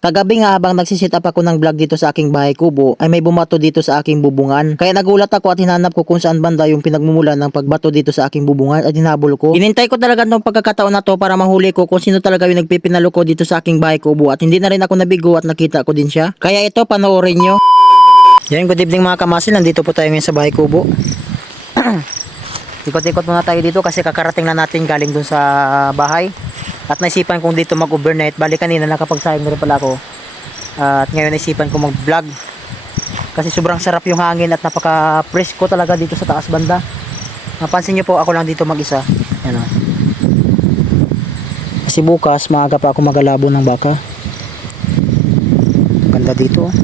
Kagabi nga habang nagsisit up ako ng vlog dito sa aking bahay kubo ay may bumato dito sa aking bubungan. Kaya nagulat ako at hinanap ko kung saan banda yung pinagmumulan ng pagbato dito sa aking bubungan at hinabol ko. Inintay ko talaga ng pagkakataon na to para mahuli ko kung sino talaga yung nagpipinalo ko dito sa aking bahay kubo at hindi na rin ako nabigo at nakita ko din siya. Kaya ito panoorin nyo. Yan, good evening mga kamasil. Nandito po tayo ngayon sa bahay kubo. Ikot-ikot muna tayo dito kasi kakarating na natin galing dun sa bahay. At naisipan kong dito mag-overnight. Bali kanina nakapagsayang na rin pala ako. at ngayon naisipan kong mag-vlog. Kasi sobrang sarap yung hangin at napaka-presko talaga dito sa taas banda. Napansin nyo po ako lang dito mag-isa. Yan o. Kasi bukas maaga pa ako magalabo ng baka. Ganda dito. oh.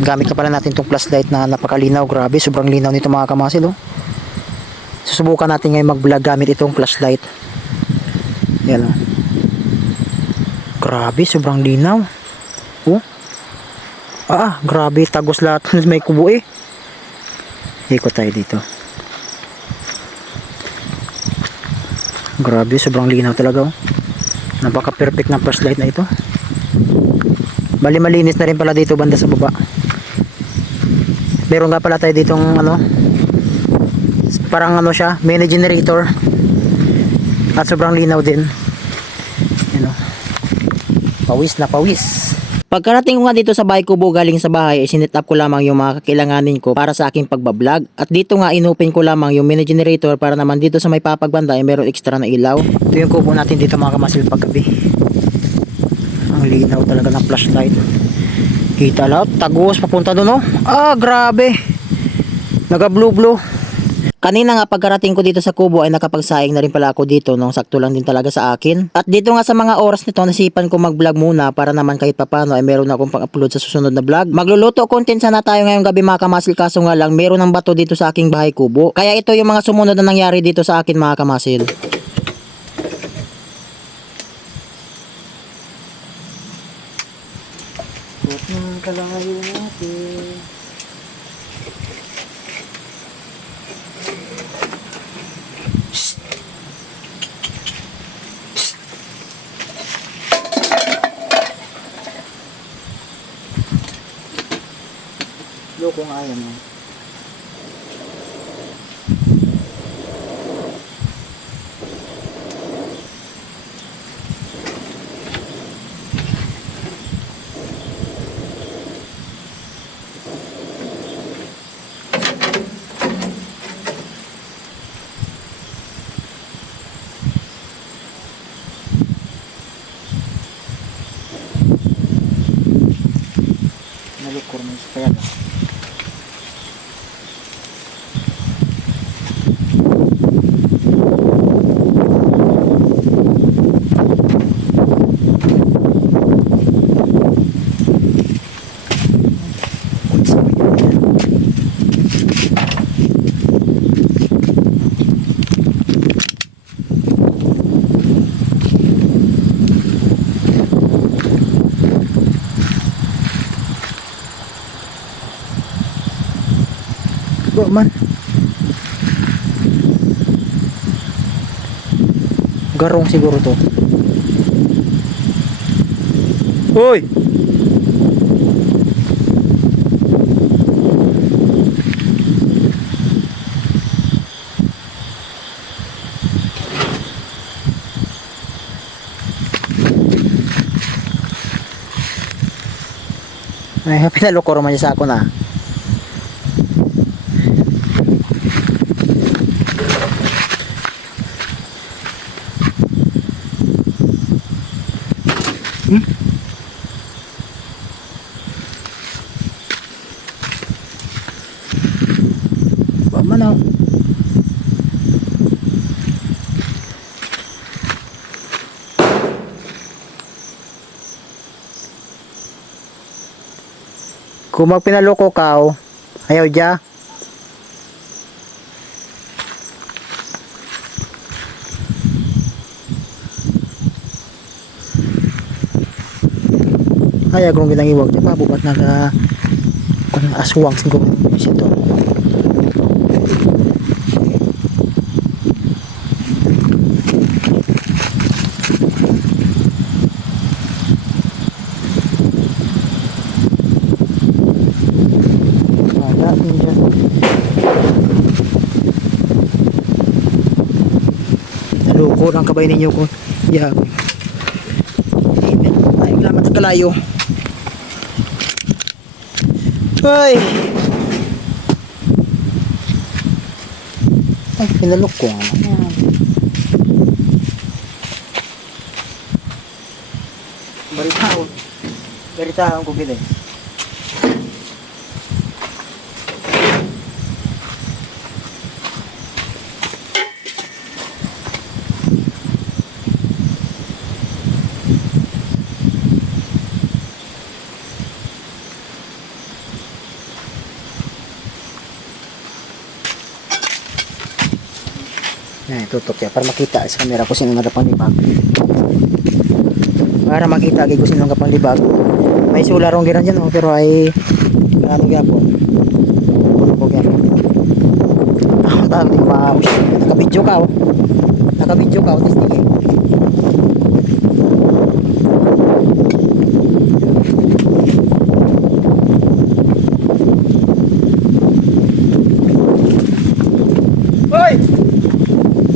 Gamit ka pala natin tong flashlight na napakalinaw. Grabe, sobrang linaw nito mga kamasil oh. Susubukan natin ngayon mag-vlog gamit itong flashlight. Yan oh. Grabe, sobrang linaw. Oh. Ah, grabe, tagos lahat. May kubo eh. Ikot tayo dito. Grabe, sobrang linaw talaga oh. Napaka perfect ng flashlight na ito. Bali malinis na rin pala dito banda sa baba. Meron nga pala tayo ditong ano, parang ano siya, mini generator. At sobrang linaw din. Yan o. Pawis na pawis. Pagkarating ko nga dito sa bahay kubo galing sa bahay, ay sinit up ko lamang yung mga kakailanganin ko para sa aking pagbablog. At dito nga inopen ko lamang yung mini generator para naman dito sa may papagbanda ay meron extra na ilaw. Ito yung kubo natin dito mga kamasil paggabi. Ang linaw talaga ng flashlight. Kita lahat, tagos papunta doon oh. Ah, grabe. Naga blue blue. Kanina nga pagkarating ko dito sa kubo ay nakapagsaing na rin pala ako dito nung sakto lang din talaga sa akin. At dito nga sa mga oras nito nasipan ko mag-vlog muna para naman kahit papano ay meron akong pang-upload sa susunod na vlog. Magluluto content sana tayo ngayong gabi mga kamasil kaso nga lang meron ng bato dito sa aking bahay kubo. Kaya ito yung mga sumunod na nangyari dito sa akin mga kamasil. Suot ng kalayo Loko nga yan. eh. Sa kaya. Man. Garong siguro to. Hoy! Ay, pinalukor man sa ako na. Oh. Kung magpinaloko ka, oh, ayaw dya. Ay, agong ginangiwag niya pa, bukat naga kung aswang siguro siya to. ang kabay ninyo ko. Yeah. Ay, kailangan matagkalayo. Ay! Ay, pinalok ko. Baritaon. Baritaon ko. Ay, tutok ya para makita sa camera kung sino nagapang libag. Para makita kay sino nagapang libag. May sula rong giran dyan oh, pero ay ano gyapon. Ano ko gyapon. Ah, tawag di ma nakabidyo ka oh. Nakabidyo ka oh, testing eh.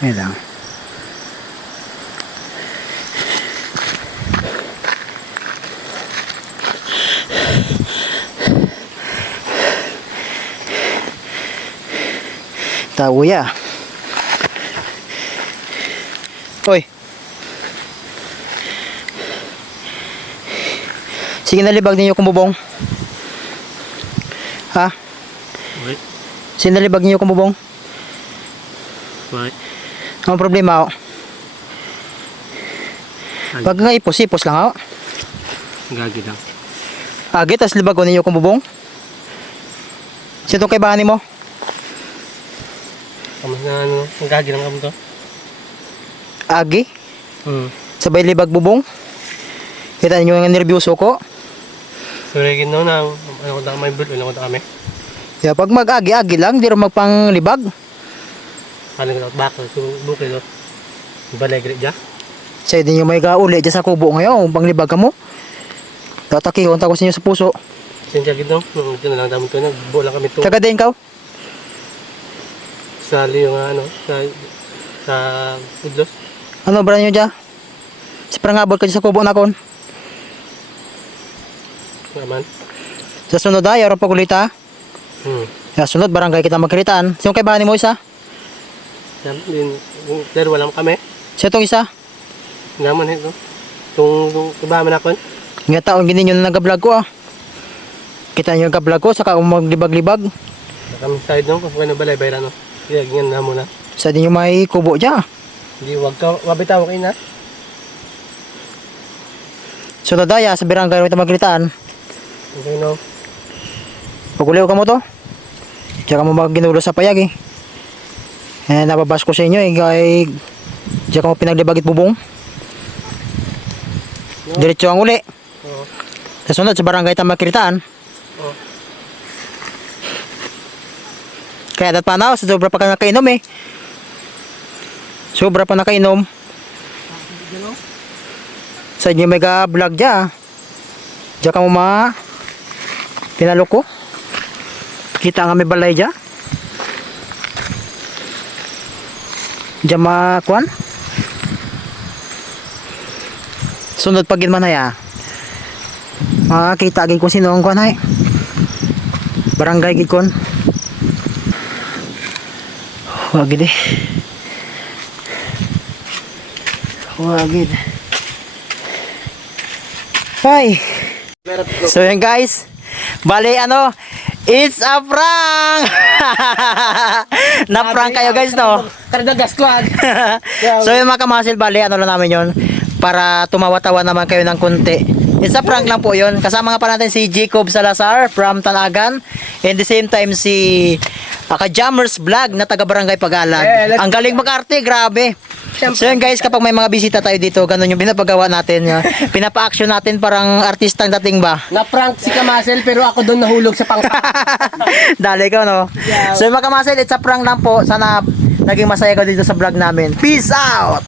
Ayan lang. Tao ya. Hoy. Sige nalibag ninyo kung bubong. Ha? Wait, Sinalibag ninyo kung bubong. wait. Ang problema, oh. Ay. Pag nga ipos, ipos lang, oh. Gagi lang. Agi, tas libag ko ninyo kung bubong. Sito kay bahani mo? Kamas na ano, ang gagi lang kamo to. Agi, Hmm. sabay libag bubong. Kita niyo yung nervyoso ko. Sorry, no na, ano ko na may bird, ano ko na kami. Ya, pag mag-agi-agi lang, di rin magpang libag. Ko na, bakal, so, bukid, no. Balay, grit dya. Sa din yung may gauli dyan sa kubo ngayon, pang libag ka mo. Tatakihon tako sa inyo sa puso. Sinja gid no, ito na lang dami to, nagbo lang kami to. Taga din ka? Sa liyo nga, ano, sa, sa Pudlos. Ano ba nyo dyan? Sa prangabot ka sa kubo na kon. Naman. Sa sunod ay, araw pagulita. Hmm. Sa sunod, barangay kita magkiritaan. Sino kay bahani mo isa? Din, pero walang kami. Sa itong isa? Naman ito. Tung, tung, iba man ako. Nga taon gini nyo na nag-vlog ko ah. Kita nyo yung vlog ko, saka maglibag-libag. Kami side, no, kung ano balay, bayra, no. Kaya, ganyan na muna. Sa din yung may kubo dyan. Hindi, wag ka, wabitaw kayo na. Sunod ay, ah, sa barangay kita magkiritaan. Okay, no. Paguliw ka mo to. Diyan ka mo maginulo sa payag eh. Eh, nababas ko sa inyo eh. Kay... Diyan ka mo pinaglibagit bubong. Diretso ang uli. Oo. Sa sunod, sa barangay kita magkiritaan. Oo. Kaya dat panaw, sa sobra pa ka nakainom eh. Sobra pa nakainom. Sa inyo may vlog dyan. Diyan ka mo ma... Pinalok ko. Kita nga may balay dyan. Diyan makuan. Sunod pag man haya. Makakita agad kung sino ang kuan ay. Barangay gid kon. Wag gid eh. Wag gid. Hi. So yan guys. Bali ano, it's a prank. Na-prank kayo guys no. Kardaga squad. so yun mga kamasil, bali ano lang namin yun para tumawa-tawa naman kayo ng konti It's a prank lang po yun. Kasama nga pa natin si Jacob Salazar from Tanagan. And the same time si uh, Jammers Vlog na taga Barangay Pag-alag. Yeah, Ang galing mag-arte, grabe. So yun guys, kapag may mga bisita tayo dito, ganun yung pinapagawa natin. Uh, pinapa-action natin parang artistang dating ba. Na-prank si Kamasel pero ako doon nahulog sa pangka. Dali ko, no? So yung mga kamasel, it's a prank lang po. Sana naging masaya ka dito sa vlog namin. Peace out!